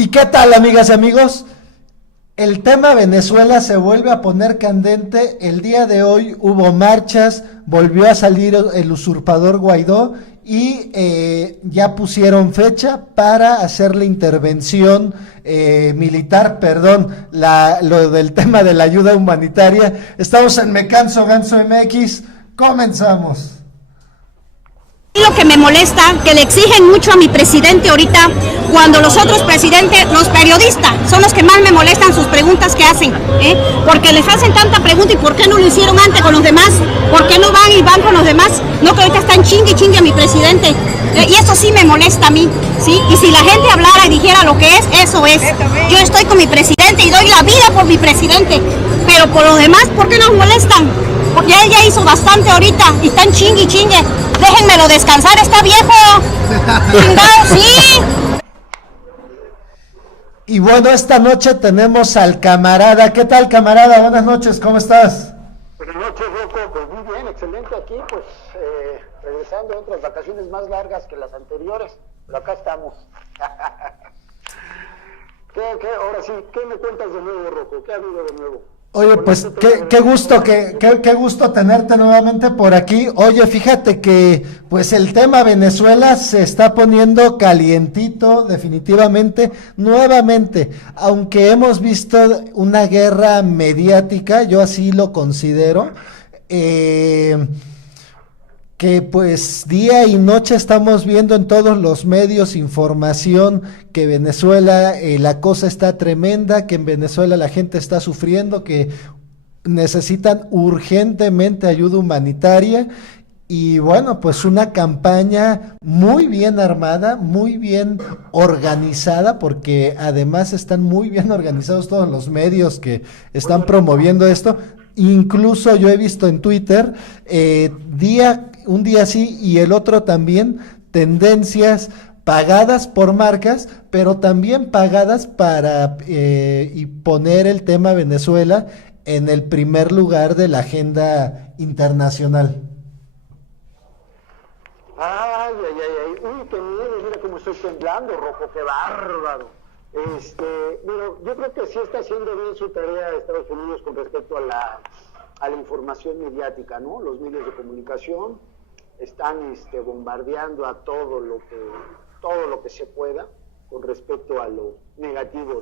¿Y qué tal, amigas y amigos? El tema Venezuela se vuelve a poner candente. El día de hoy hubo marchas, volvió a salir el usurpador Guaidó y ya pusieron fecha para hacer la intervención militar, lo del tema de la ayuda humanitaria. Estamos en Me Canso Ganso MX, comenzamos. Lo que me molesta, que le exigen mucho a mi presidente ahorita, cuando los otros presidentes, los periodistas, son los que más me molestan sus preguntas que hacen, porque les hacen tanta pregunta, ¿y por qué no lo hicieron antes con los demás? ¿Por qué no van con los demás? No, que ahorita están chingue a mi presidente, y eso sí me molesta a mí, ¿sí? Y si la gente hablara y dijera lo que es, eso es. Yo estoy con mi presidente y doy la vida por mi presidente, pero por los demás, ¿por qué nos molestan? Porque él ya hizo bastante ahorita, y están chingue. Déjenmelo descansar, está viejo. Chingado, sí. Y bueno, esta noche tenemos al camarada. ¿Qué tal, camarada? Buenas noches, ¿cómo estás? Buenas noches, Rocco. Pues muy bien, excelente aquí, pues regresando de otras vacaciones más largas que las anteriores, pero acá estamos. Ahora sí, ¿qué me cuentas de nuevo, Rocco? ¿Qué ha habido de nuevo? Oye, pues qué gusto tenerte nuevamente por aquí. Oye, fíjate que pues el tema Venezuela se está poniendo calientito definitivamente, nuevamente, aunque hemos visto una guerra mediática, yo así lo considero, que pues día y noche estamos viendo en todos los medios información que Venezuela la cosa está tremenda, que en Venezuela la gente está sufriendo, que necesitan urgentemente ayuda humanitaria y bueno, pues una campaña muy bien armada, muy bien organizada, porque además están muy bien organizados todos los medios que están promoviendo esto. Incluso yo he visto en Twitter un día sí y el otro también tendencias pagadas por marcas, pero también pagadas para y poner el tema Venezuela en el primer lugar de la agenda internacional. Ay. Uy, qué miedo, mira cómo estoy temblando, Rocco, qué bárbaro. Bueno, yo creo que sí está haciendo bien su tarea Estados Unidos con respecto a la información mediática, ¿no? Los medios de comunicación están bombardeando a todo lo que se pueda con respecto a lo negativo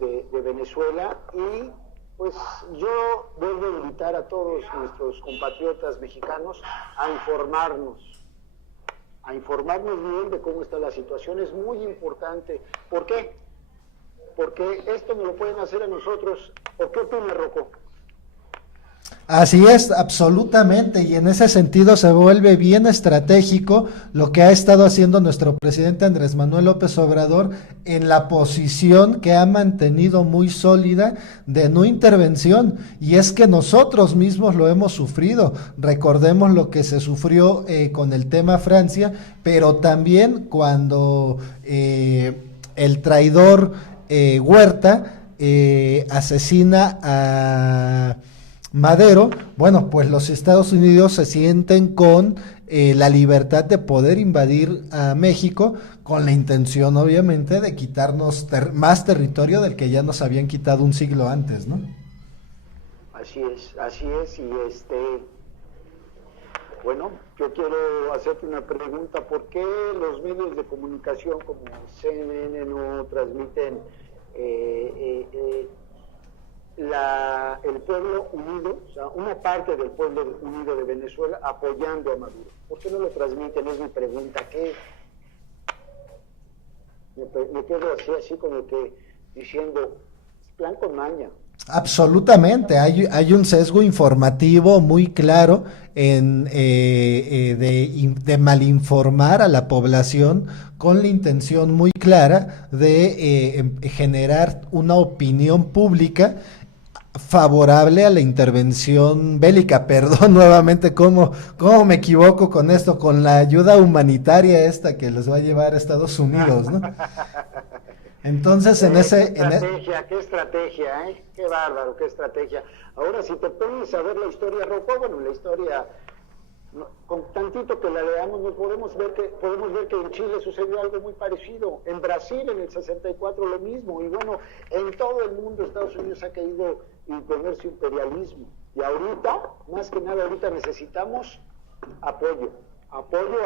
de Venezuela, y pues yo vuelvo a invitar a todos nuestros compatriotas mexicanos a informarnos bien de cómo está la situación. Es muy importante. ¿Por qué? Porque esto no lo pueden hacer a nosotros. ¿O qué opina, Rocco? Así es, absolutamente, y en ese sentido se vuelve bien estratégico lo que ha estado haciendo nuestro presidente Andrés Manuel López Obrador en la posición que ha mantenido muy sólida de no intervención, y es que nosotros mismos lo hemos sufrido. Recordemos lo que se sufrió con el tema Francia, pero también cuando el traidor Huerta asesina a Madero. Bueno, pues los Estados Unidos se sienten con la libertad de poder invadir a México, con la intención obviamente de quitarnos más territorio del que ya nos habían quitado un siglo antes, ¿no? Así es, y bueno, yo quiero hacerte una pregunta. ¿Por qué los medios de comunicación como CNN no transmiten el pueblo unido, o sea, una parte del pueblo unido de Venezuela apoyando a Maduro? ¿Por qué no lo transmiten? Es mi pregunta. ¿Qué? Me quedo así como que diciendo, plan con maña. Absolutamente, hay un sesgo informativo muy claro de malinformar a la población, con la intención muy clara de generar una opinión pública favorable a la intervención bélica. Perdón nuevamente, ¿cómo me equivoco con esto? Con la ayuda humanitaria esta que les va a llevar a Estados Unidos, ¿no? Entonces, qué estrategia, qué bárbaro, qué estrategia. Ahora, si te pones a ver la historia, Rocco, bueno, la historia con tantito que la leamos, podemos ver que en Chile sucedió algo muy parecido, en Brasil en el 64 lo mismo, y bueno, en todo el mundo Estados Unidos ha querido imponer su imperialismo, y ahorita, más que nada ahorita necesitamos apoyo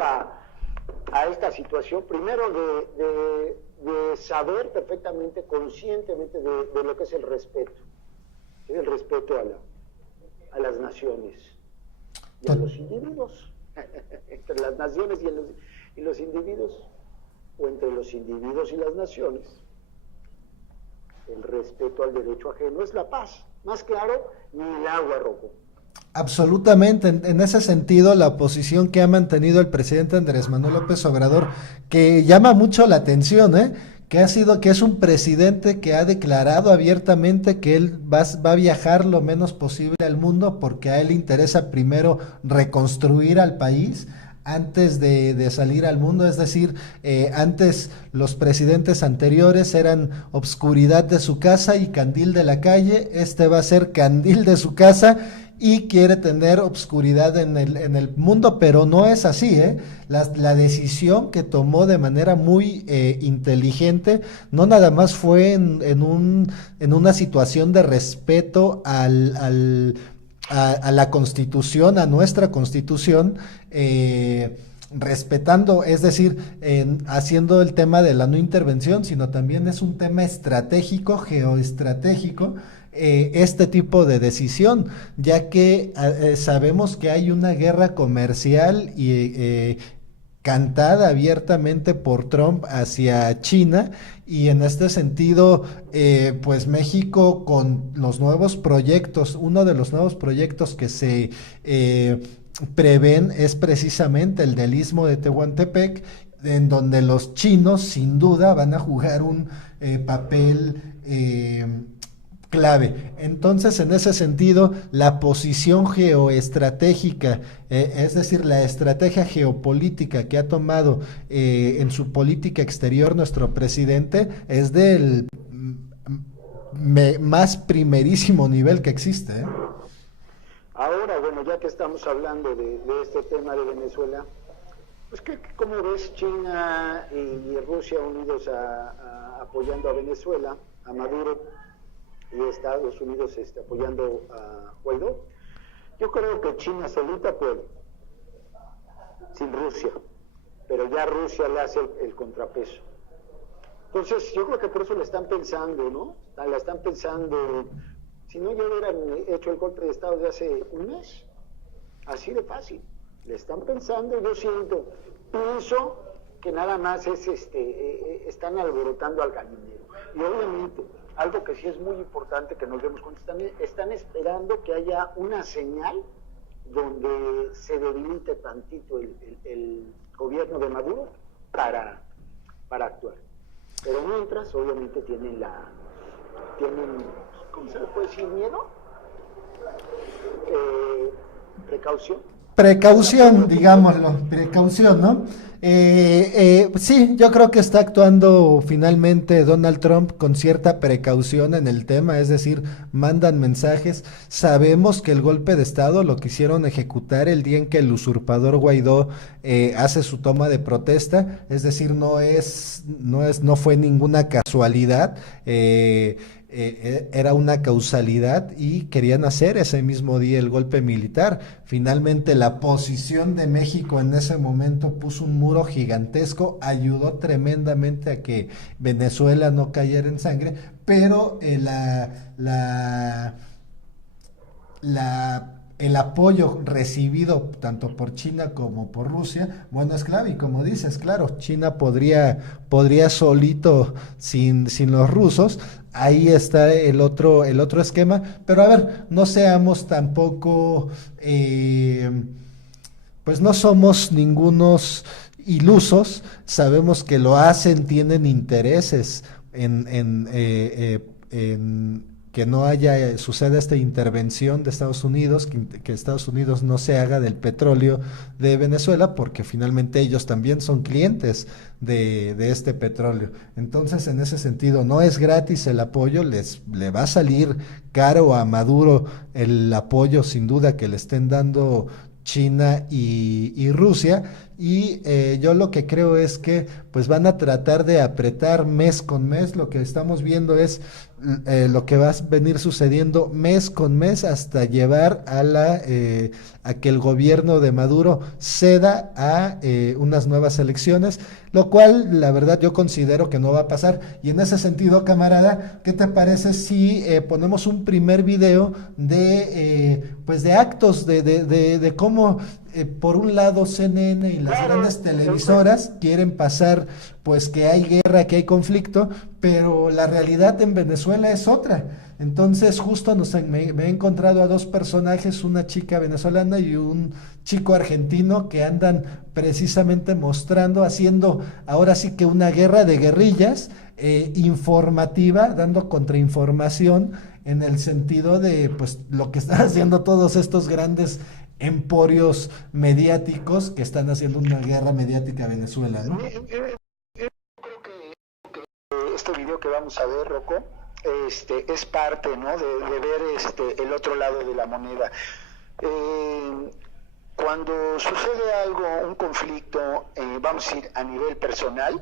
a esta situación, primero de saber perfectamente, conscientemente de lo que es el respeto a las naciones y a los individuos, entre las naciones y los individuos, o entre los individuos y las naciones. El respeto al derecho ajeno es la paz, más claro ni el agua, Rocco. Absolutamente, en ese sentido la posición que ha mantenido el presidente Andrés Manuel López Obrador, que llama mucho la atención, que es un presidente que ha declarado abiertamente que él va a viajar lo menos posible al mundo porque a él le interesa primero reconstruir al país antes de salir al mundo, es decir, antes los presidentes anteriores eran obscuridad de su casa y candil de la calle, este va a ser candil de su casa y quiere tener obscuridad en el mundo, pero no es así, La decisión que tomó de manera muy inteligente, no nada más fue en una situación de respeto a la Constitución, a nuestra Constitución, respetando, es decir, haciendo el tema de la no intervención, sino también es un tema estratégico, geoestratégico, este tipo de decisión, ya que sabemos que hay una guerra comercial y cantada abiertamente por Trump hacia China, y en este sentido pues México con los nuevos proyectos, uno de los nuevos proyectos que se prevén es precisamente el del Istmo de Tehuantepec, en donde los chinos sin duda van a jugar un papel clave. Entonces, en ese sentido, la posición geoestratégica, es decir, la estrategia geopolítica que ha tomado en su política exterior nuestro presidente es del más primerísimo nivel que existe. Ahora, bueno, ya que estamos hablando de este tema de Venezuela, pues ¿cómo ves China y Rusia unidos apoyando a Venezuela, a Maduro, y Estados Unidos apoyando a Guaidó? Yo creo que China solita puede, sin Rusia, pero ya Rusia le hace el contrapeso. Entonces, yo creo que por eso la están pensando, ¿no? La están pensando, si no ya hubieran hecho el golpe de Estado de hace un mes, así de fácil. Le están pensando, yo pienso que nada más están alborotando al gallinero. Y obviamente, algo que sí es muy importante que nos demos cuenta, están esperando que haya una señal donde se debilite tantito el gobierno de Maduro para actuar. Pero mientras, obviamente, tienen, ¿cómo se le puede decir? ¿Miedo? Precaución, digámoslo, ¿no? Sí, yo creo que está actuando finalmente Donald Trump con cierta precaución en el tema, es decir, mandan mensajes. Sabemos que el golpe de Estado lo quisieron ejecutar el día en que el usurpador Guaidó hace su toma de protesta, es decir, no fue ninguna casualidad. Era una causalidad y querían hacer ese mismo día el golpe militar. Finalmente la posición de México en ese momento puso un muro gigantesco, ayudó tremendamente a que Venezuela no cayera en sangre, pero el apoyo recibido tanto por China como por Rusia, bueno, es clave, y como dices, claro, China podría solito sin los rusos. Ahí está el otro esquema, pero a ver, no seamos tampoco, pues no somos ningunos ilusos, sabemos que lo hacen, tienen intereses en que no suceda esta intervención de Estados Unidos, que Estados Unidos no se haga del petróleo de Venezuela, porque finalmente ellos también son clientes de este petróleo. Entonces, en ese sentido, no es gratis el apoyo, le va a salir caro a Maduro el apoyo, sin duda, que le estén dando China y Rusia. Y yo lo que creo es que pues van a tratar de apretar mes con mes. Lo que estamos viendo es lo que va a venir sucediendo mes con mes hasta llevar a que el gobierno de Maduro ceda a unas nuevas elecciones, lo cual la verdad yo considero que no va a pasar. Y en ese sentido, camarada, ¿qué te parece si ponemos un primer video pues de actos de cómo por un lado CNN y las grandes televisoras quieren pasar pues que hay guerra, que hay conflicto, pero la realidad en Venezuela es otra? Entonces justo me he encontrado a dos personajes, una chica venezolana y un chico argentino, que andan precisamente mostrando, haciendo ahora sí que una guerra de guerrillas informativa, dando contrainformación en el sentido de pues lo que están haciendo todos estos grandes emporios mediáticos que están haciendo una guerra mediática a Venezuela, ¿no? Creo que este video que vamos a ver, Rocco, es parte, ¿no?, de ver el otro lado de la moneda. Cuando sucede algo, un conflicto, vamos a ir a nivel personal,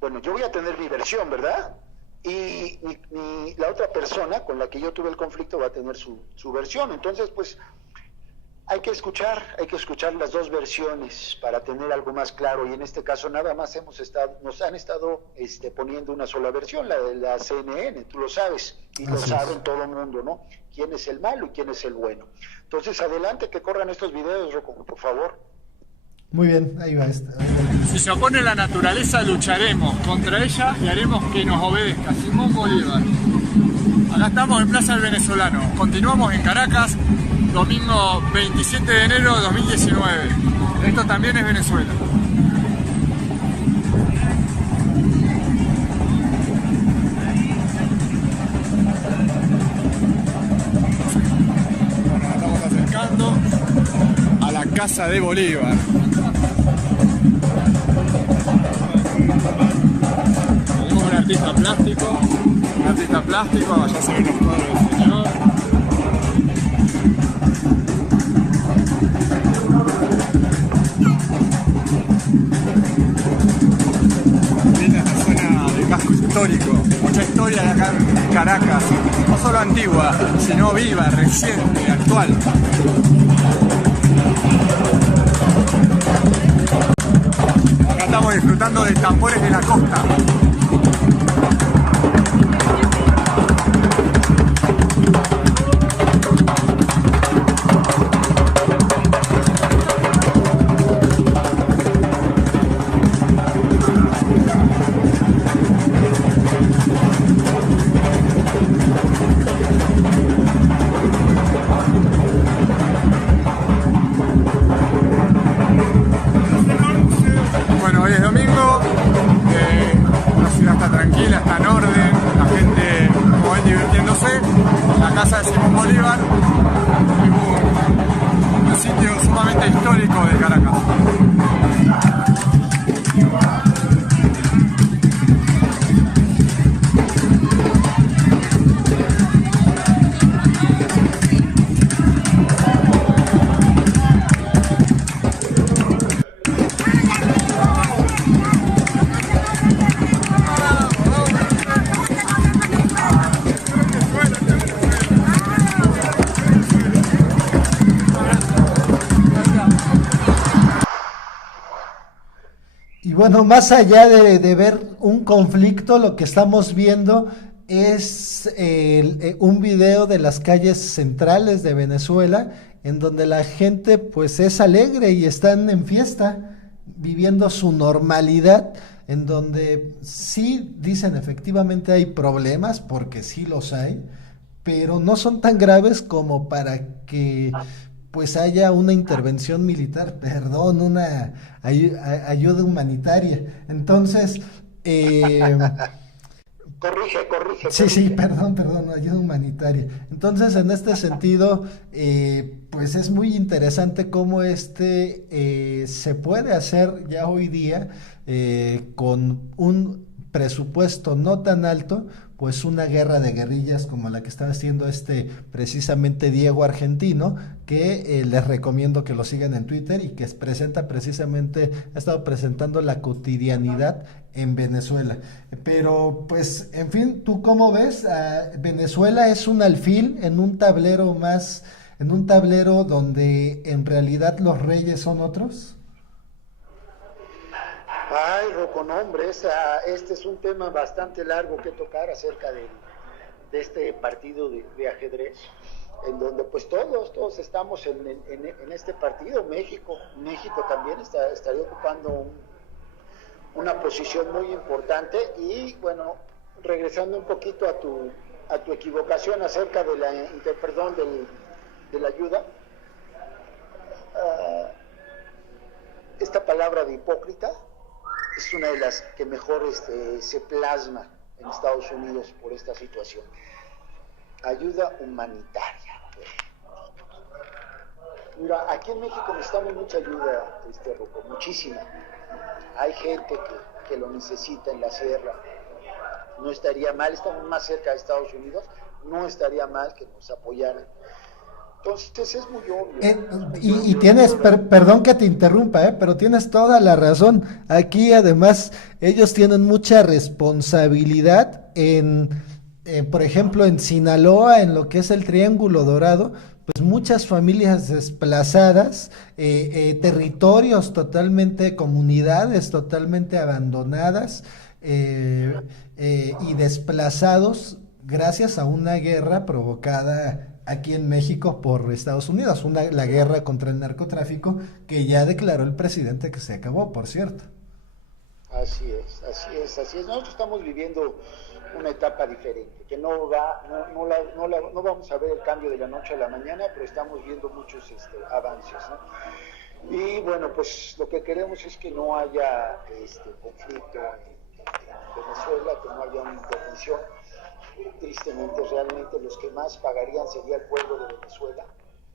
bueno, yo voy a tener mi versión, ¿verdad? Y la otra persona con la que yo tuve el conflicto va a tener su versión. Entonces, pues, hay que escuchar las dos versiones para tener algo más claro, y en este caso nada más nos han estado poniendo una sola versión, la de la CNN, tú lo sabes, y lo saben todo el mundo, ¿no? Quién es el malo y quién es el bueno. Entonces, adelante, que corran estos videos, Rocco, por favor. Muy bien, ahí va esta. Si se opone la naturaleza, lucharemos contra ella y haremos que nos obedezca. Simón Bolívar. Acá estamos en Plaza del Venezolano. Continuamos en Caracas, domingo 27 de enero de 2019. Esto también es Venezuela. Bueno, nos estamos acercando a la casa de Bolívar. Tenemos un artista plástico, allá se ven los cuadros del señor. Linda esta zona de casco histórico, mucha historia de acá en Caracas, no solo antigua, sino viva, reciente, actual. Acá estamos disfrutando de tambores de la costa. casa de Simón Bolívar, un sitio sumamente histórico de Caracas. Bueno, más allá de ver un conflicto, lo que estamos viendo es un video de las calles centrales de Venezuela, en donde la gente pues es alegre y están en fiesta, viviendo su normalidad, en donde sí dicen efectivamente hay problemas, porque sí los hay, pero no son tan graves como para que pues haya una intervención militar, perdón, una ayuda humanitaria. Entonces, corrige. Sí, perdón, ayuda humanitaria. Entonces, en este sentido, pues es muy interesante cómo se puede hacer ya hoy día con un presupuesto no tan alto, pues una guerra de guerrillas como la que está haciendo precisamente Diego Argentino, que les recomiendo que lo sigan en Twitter y que presenta precisamente, ha estado presentando la cotidianidad en Venezuela. Pero pues, en fin, ¿tú cómo ves? Venezuela es un alfil en un tablero en un tablero donde en realidad los reyes son otros. Ay, Rocco, no, hombre, este es un tema bastante largo que tocar acerca de este partido de ajedrez, en donde pues todos estamos en este partido. México también estaría ocupando una posición muy importante. Y bueno, regresando un poquito a tu equivocación acerca de la ayuda, esta palabra de hipócrita es una de las que mejor se plasma en Estados Unidos por esta situación. Ayuda humanitaria. Mira, aquí en México necesitamos mucha ayuda, Rocco, muchísima. Hay gente que lo necesita en la sierra. No estaría mal, estamos más cerca de Estados Unidos, no estaría mal que nos apoyaran. Entonces es muy obvio. Y tienes, perdón que te interrumpa, pero tienes toda la razón. Aquí además ellos tienen mucha responsabilidad por ejemplo, en Sinaloa, en lo que es el Triángulo Dorado, pues muchas familias desplazadas, territorios totalmente, comunidades totalmente abandonadas y desplazados gracias a una guerra provocada aquí en México por Estados Unidos, la guerra contra el narcotráfico que ya declaró el presidente que se acabó, por cierto. Así es. Nosotros estamos viviendo una etapa diferente, que no vamos a ver el cambio de la noche a la mañana, pero estamos viendo muchos avances, ¿no? Y bueno, pues lo que queremos es que no haya conflicto en Venezuela, que no haya una intervención. Tristemente, realmente los que más pagarían sería el pueblo de Venezuela,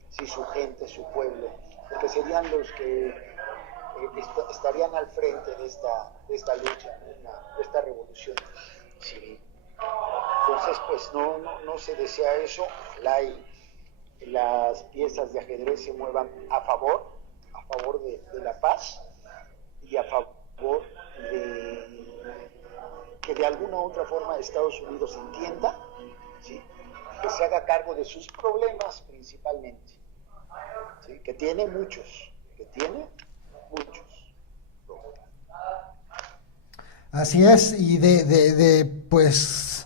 si su gente, su pueblo, porque serían los que estarían al frente de esta lucha, de esta revolución civil. Entonces, pues no se desea eso. Ojalá y las piezas de ajedrez se muevan a favor de la paz y a favor de que de alguna u otra forma Estados Unidos entienda, ¿sí?, que se haga cargo de sus problemas principalmente, ¿sí?, que tiene muchos. Así es, y pues,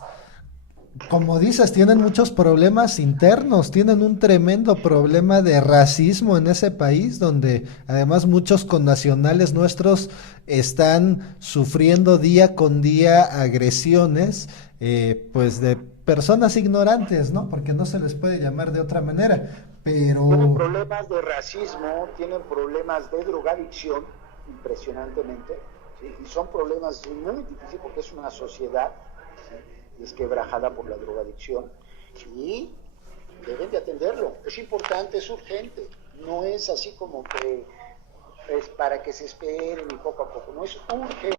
como dices, tienen muchos problemas internos, tienen un tremendo problema de racismo en ese país, donde además muchos connacionales nuestros están sufriendo día con día agresiones, pues de personas ignorantes, ¿no? Porque no se les puede llamar de otra manera, pero... Tienen problemas de racismo, tienen problemas de drogadicción, impresionantemente, ¿sí? Y son problemas muy difíciles porque es una sociedad, ¿sí?, desquebrajada por la drogadicción, y deben de atenderlo. Es importante, es urgente, no es así como que es para que se esperen y poco a poco, no, es urgente.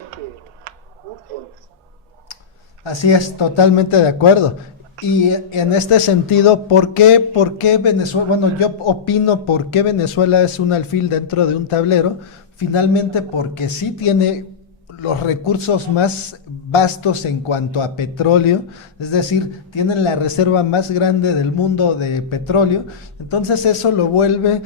Así es, totalmente de acuerdo. Y en este sentido, ¿por qué Venezuela? Bueno, yo opino por qué Venezuela es un alfil dentro de un tablero. Finalmente, porque sí tiene los recursos más vastos en cuanto a petróleo, es decir, tienen la reserva más grande del mundo de petróleo. Entonces eso lo vuelve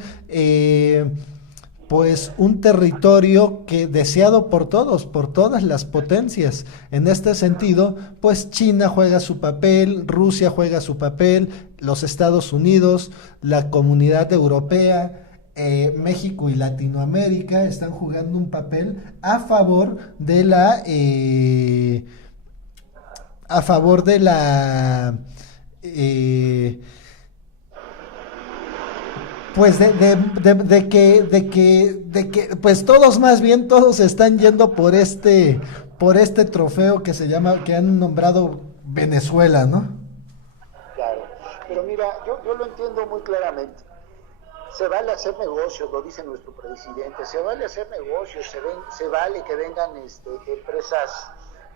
pues un territorio que deseado por todos, por todas las potencias. En este sentido, pues China juega su papel, Rusia juega su papel, los Estados Unidos, la Comunidad Europea, México y Latinoamérica están jugando un papel a favor de pues de que pues todos están yendo por este trofeo que se llama, que han nombrado Venezuela, ¿no? Claro, pero mira, yo lo entiendo muy claramente. Se vale hacer negocios, lo dice nuestro presidente, se vale hacer negocios, se vale que vengan empresas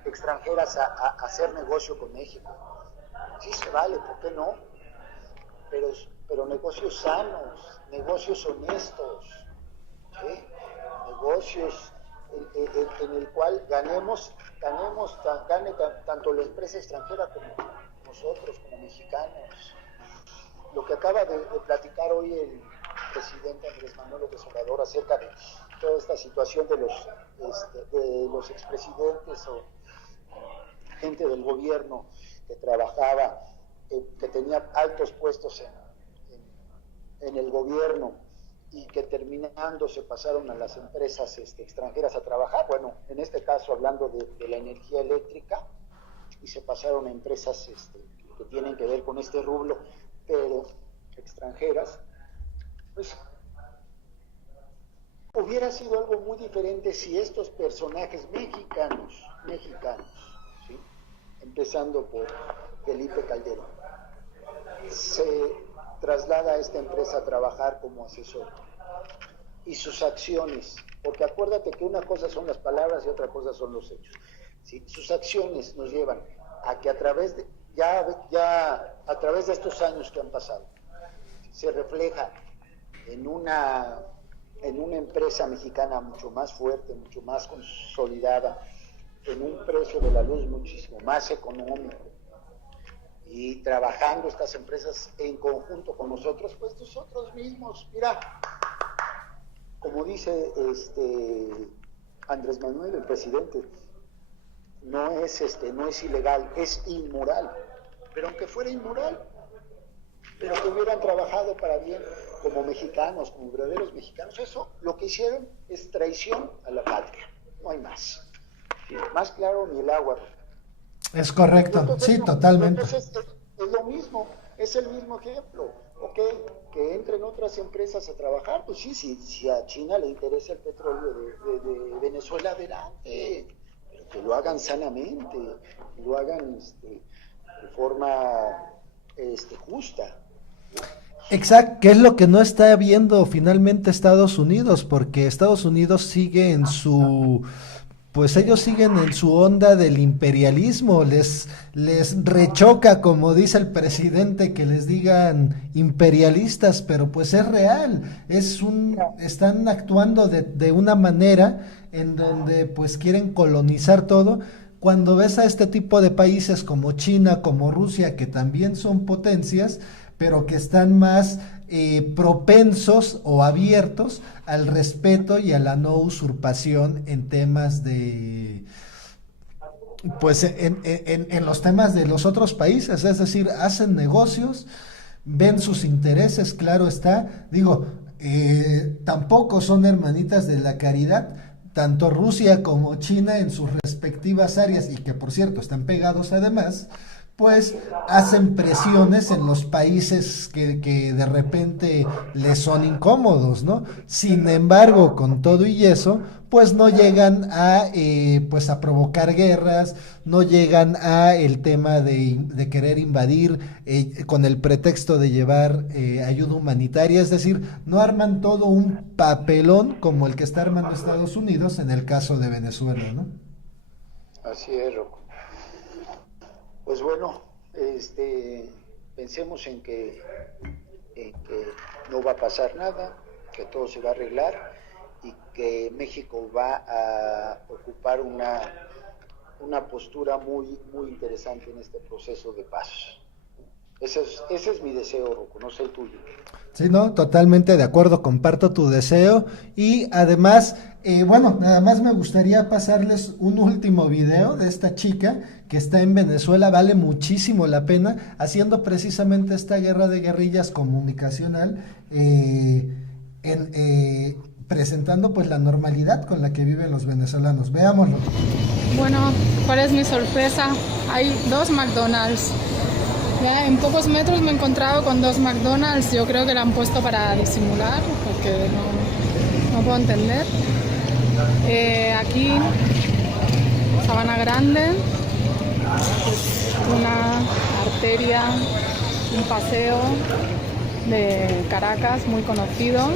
extranjeras a hacer negocio con México. Sí se vale, ¿por qué no? Pero negocios sanos, negocios honestos, ¿sí? Negocios en el cual gane tanto la empresa extranjera como nosotros, como mexicanos. Lo que acaba de platicar hoy el presidente Andrés Manuel López Obrador acerca de toda esta situación de los expresidentes o gente del gobierno que trabajaba, que tenía altos puestos en el gobierno y que terminando se pasaron a las empresas extranjeras a trabajar, bueno, en este caso hablando de la energía eléctrica, y se pasaron a empresas que tienen que ver con este rublo, pero extranjeras, pues hubiera sido algo muy diferente si estos personajes mexicanos, ¿sí? Empezando por Felipe Calderón, se traslada a esta empresa a trabajar como asesor, y sus acciones, porque acuérdate que una cosa son las palabras y otra cosa son los hechos, ¿sí? Sus acciones nos llevan a que a través de a través de estos años que han pasado, se refleja en una empresa mexicana mucho más fuerte, mucho más consolidada, en un precio de la luz muchísimo más económico, y trabajando estas empresas en conjunto con nosotros, pues nosotros mismos, mira, como dice Andrés Manuel, el presidente, no es ilegal, es inmoral, pero aunque fuera inmoral, pero que hubieran trabajado para bien como mexicanos, como verdaderos mexicanos, eso lo que hicieron es traición a la patria, no hay más. Más claro ni el agua. Es correcto, entonces, sí, totalmente. Entonces es lo mismo, es el mismo ejemplo. Ok, que entren otras empresas a trabajar, pues sí, si a China le interesa el petróleo de Venezuela, adelante, pero que lo hagan sanamente, lo hagan de forma justa. Exacto, que es lo que no está viendo finalmente Estados Unidos, porque Estados Unidos sigue en pues ellos siguen en su onda del imperialismo, les rechoca, como dice el presidente, que les digan imperialistas, pero pues es real, están actuando de una manera en donde pues quieren colonizar todo. Cuando ves a este tipo de países como China, como Rusia, que también son potencias, pero que están más propensos o abiertos al respeto y a la no usurpación en temas pues en los temas de los otros países, es decir, hacen negocios, ven sus intereses, claro está, tampoco son hermanitas de la caridad, tanto Rusia como China en sus respectivas áreas, y que por cierto están pegados además, pues hacen presiones en los países que de repente les son incómodos, ¿no? Sin embargo, con todo y eso, pues no llegan a provocar guerras, no llegan a el tema de querer invadir con el pretexto de llevar ayuda humanitaria, es decir, no arman todo un papelón como el que está armando Estados Unidos en el caso de Venezuela, ¿no? Así es, Rocco. Pues bueno, pensemos en que no va a pasar nada, que todo se va a arreglar y que México va a ocupar una postura muy, muy interesante en este proceso de paz. Ese es mi deseo, Rocco, no sé el tuyo. Sí, no, totalmente de acuerdo, comparto tu deseo y además, nada más me gustaría pasarles un último video de esta chica que está en Venezuela, vale muchísimo la pena, haciendo precisamente esta guerra de guerrillas comunicacional, presentando pues la normalidad con la que viven los venezolanos. Veámoslo. Bueno, ¿cuál es mi sorpresa? Hay 2 McDonald's. En pocos metros me he encontrado con 2 McDonald's, yo creo que la han puesto para disimular, porque no puedo entender. Aquí, Sabana Grande, pues una arteria, un paseo de Caracas muy conocido,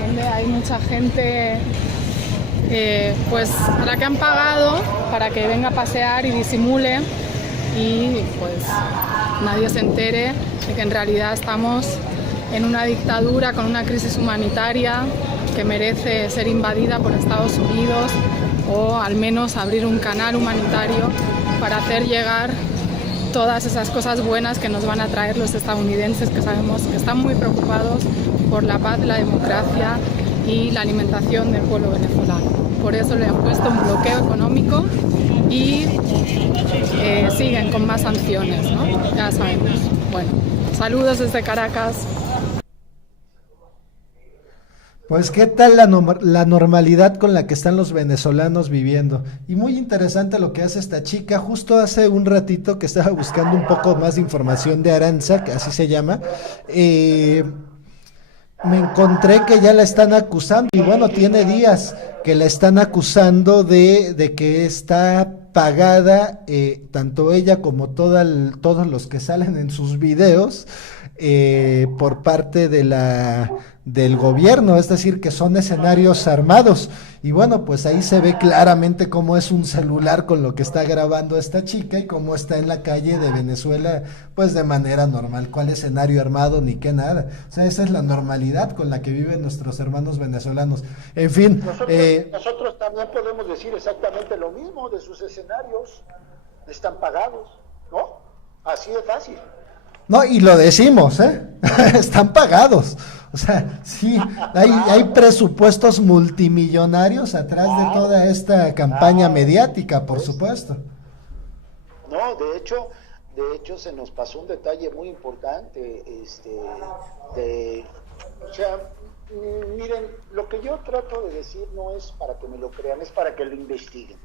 donde hay mucha gente pues a la que han pagado para que venga a pasear y disimule y pues nadie se entere de que en realidad estamos en una dictadura con una crisis humanitaria que merece ser invadida por Estados Unidos, o al menos abrir un canal humanitario para hacer llegar todas esas cosas buenas que nos van a traer los estadounidenses, que sabemos que están muy preocupados por la paz, la democracia y la alimentación del pueblo venezolano. Por eso le han puesto un bloqueo económico y siguen con más sanciones, ¿no? Ya sabemos. Bueno, saludos desde Caracas. Pues qué tal la normalidad con la que están los venezolanos viviendo. Y muy interesante lo que hace esta chica. Justo hace un ratito que estaba buscando un poco más de información de Aranza, que así se llama, me encontré que ya la están acusando, y bueno, tiene días que la están acusando de que está pagada, tanto ella como todos los que salen en sus videos, por parte del gobierno, es decir, que son escenarios armados. Y bueno, pues ahí se ve claramente cómo es un celular con lo que está grabando esta chica y cómo está en la calle de Venezuela, pues de manera normal. ¿Cuál escenario armado ni qué nada? O sea, esa es la normalidad con la que viven nuestros hermanos venezolanos. En fin. Nosotros también podemos decir exactamente lo mismo de sus escenarios. Están pagados, ¿no? Así de fácil. No, y lo decimos, están pagados. O sea, sí, hay presupuestos multimillonarios atrás de toda esta campaña mediática, por supuesto. No, de hecho se nos pasó un detalle muy importante, o sea, miren, lo que yo trato de decir no es para que me lo crean, es para que lo investiguen,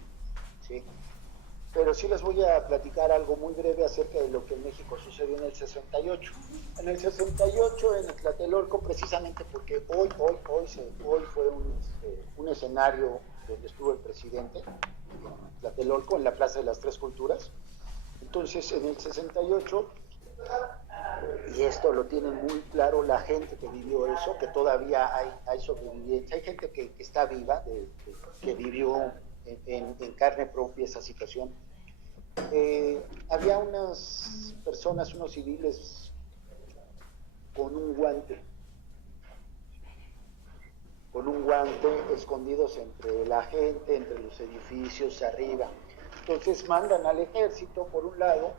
¿sí? Pero sí les voy a platicar algo muy breve acerca de lo que en México sucedió en el 68. En el 68, en el Tlatelolco, precisamente porque hoy fue un escenario donde estuvo el presidente, en Tlatelolco, en la Plaza de las Tres Culturas. Entonces, en el 68, y esto lo tiene muy claro la gente que vivió eso, que todavía hay sobrevivientes, hay gente que está viva, que vivió en carne propia esa situación. Había unas personas, unos civiles con un guante escondidos entre la gente, entre los edificios arriba. Entonces mandan al ejército por un lado,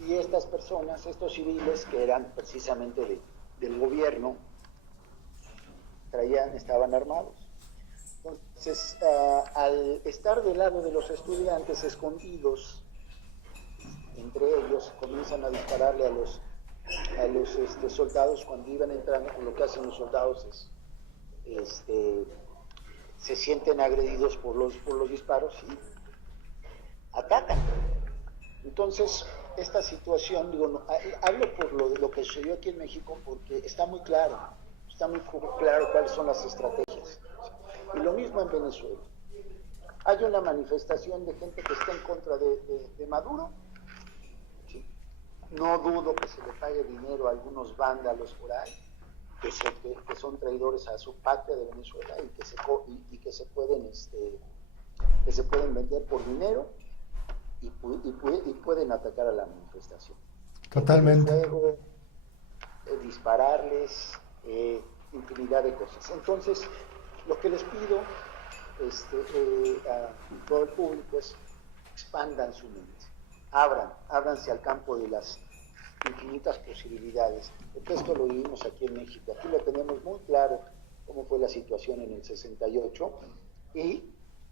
y estas personas, estos civiles que eran precisamente del gobierno, estaban armados. Entonces, al estar del lado de los estudiantes escondidos, entre ellos comienzan a dispararle a los soldados cuando iban entrando. Lo que hacen los soldados es se sienten agredidos por los disparos y atacan. Entonces, esta situación, hablo por lo que sucedió aquí en México, porque está muy claro cuáles son las estrategias. Y lo mismo en Venezuela. Hay una manifestación de gente que está en contra de Maduro. ¿Sí? No dudo que se le pague dinero a algunos vándalos por ahí, que son traidores a su patria de Venezuela y que se pueden vender por dinero y pueden atacar a la manifestación. Totalmente. Fuego, dispararles, infinidad de cosas. Entonces, lo que les pido a todo el público es expandan su mente, ábranse al campo de las infinitas posibilidades, porque esto lo vivimos aquí en México. Aquí lo tenemos muy claro cómo fue la situación en el 68, y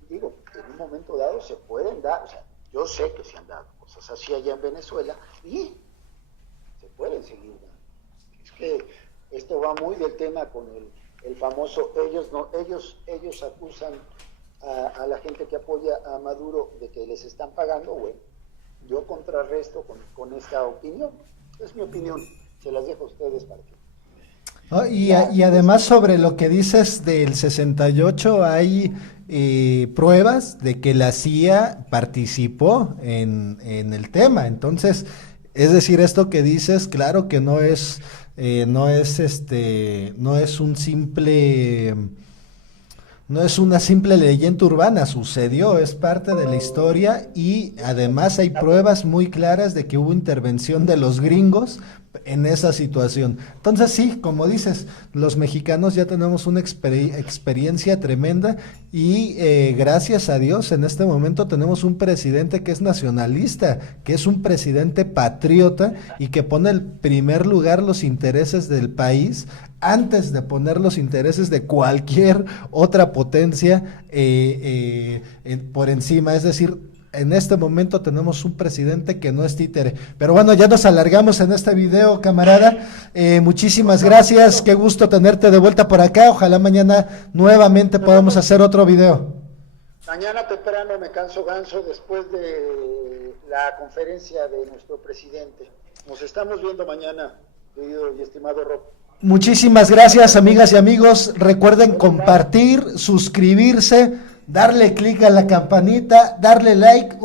digo, en un momento dado se pueden dar, o sea, yo sé que se han dado cosas así allá en Venezuela y se pueden seguir dando. Es que esto va muy del tema con el famoso, ellos acusan a la gente que apoya a Maduro de que les están pagando. Bueno, yo contrarresto con esta opinión. Es mi opinión, se las dejo a ustedes para que... Oh, y además, sobre lo que dices del 68, hay pruebas de que la CIA participó en el tema. Entonces, es decir, esto que dices, claro que no es un simple no es una simple leyenda urbana, sucedió, es parte de la historia y además hay pruebas muy claras de que hubo intervención de los gringos en esa situación. Entonces sí, como dices, los mexicanos ya tenemos una experiencia tremenda y gracias a Dios en este momento tenemos un presidente que es nacionalista, que es un presidente patriota y que pone en primer lugar los intereses del país antes de poner los intereses de cualquier otra potencia por encima, es decir, en este momento tenemos un presidente que no es títere. Pero bueno, ya nos alargamos en este video, camarada. Muchísimas gracias, qué gusto tenerte de vuelta por acá. Ojalá mañana nuevamente podamos hacer otro video. Mañana temprano me canso ganso después de la conferencia de nuestro presidente. Nos estamos viendo mañana, querido y estimado Rob. Muchísimas gracias, amigas y amigos. Recuerden compartir, suscribirse, darle clic a la campanita, darle like.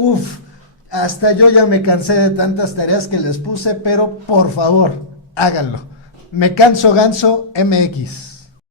Hasta yo ya me cansé de tantas tareas que les puse, pero por favor, háganlo. Me canso ganso MX.